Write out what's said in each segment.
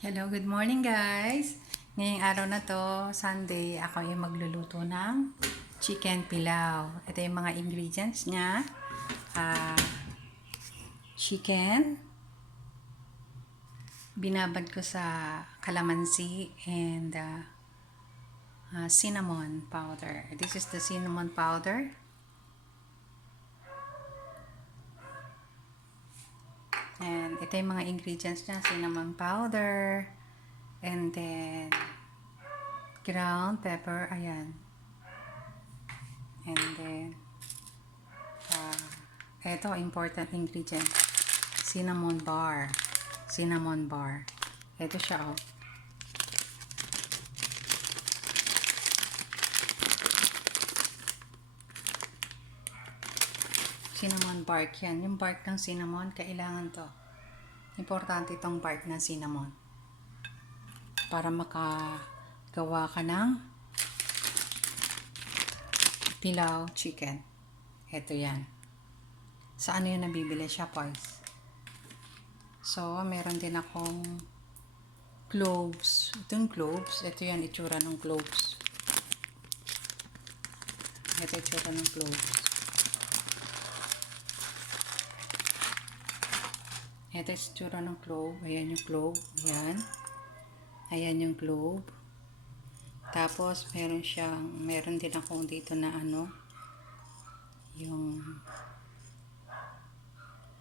Hello, good morning guys! Ngayong araw na to, Sunday, ako ay magluluto ng chicken pilaw. Ito yung mga ingredients niya. Chicken, binabad ko sa calamansi and cinnamon powder. This is the cinnamon powder. And ito yung mga ingredients niya, cinnamon powder, and then ground pepper, ayan. And then, ito, important ingredient, cinnamon bar. Cinnamon bar. Ito siya, oh. Cinnamon bark yan. Yung bark ng cinnamon, kailangan to. Importante itong bark ng cinnamon. Para makagawa ka ng pilaw chicken. Ito yan. Sa ano yun nabibili siya, boys? So, meron din akong cloves. Ito yung cloves. Ito yan, itsura ng cloves. Ito itsura ng cloves. Ito yung itsura ng clove. Ayan yung clove. Ayan. Ayan yung clove. Tapos, meron din akong dito na ano, yung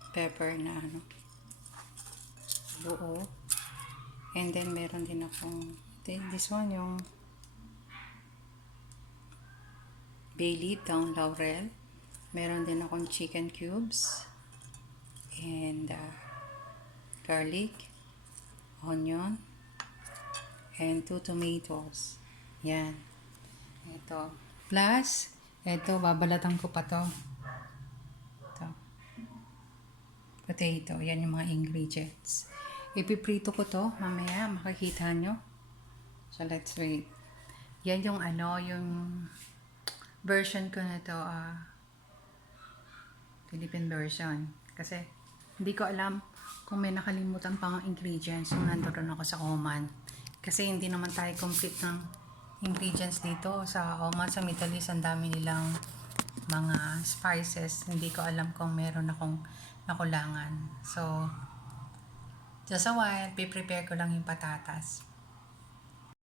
pepper na ano, buo. And then, meron din akong, this one, yung bay leaf, down laurel. Meron din akong chicken cubes. And, garlic, onion, and 2 tomatoes. Yan. Ito. Plus, ito, babalatan ko pa to. Ito. Potato. Yan yung mga ingredients. Ipiprito ko to. Mamaya, makikita nyo. So, let's wait. Yan yung ano, yung version ko na to. Philippine version. Kasi, hindi ko alam kung may nakalimutan pang ingredients yung nandoon ako sa Oman. Kasi hindi naman tayo complete ng ingredients dito sa Oman, sa Middle East. Ang dami nilang mga spices. Hindi ko alam kung meron akong nakulangan. So, just a while, prepare ko lang yung patatas.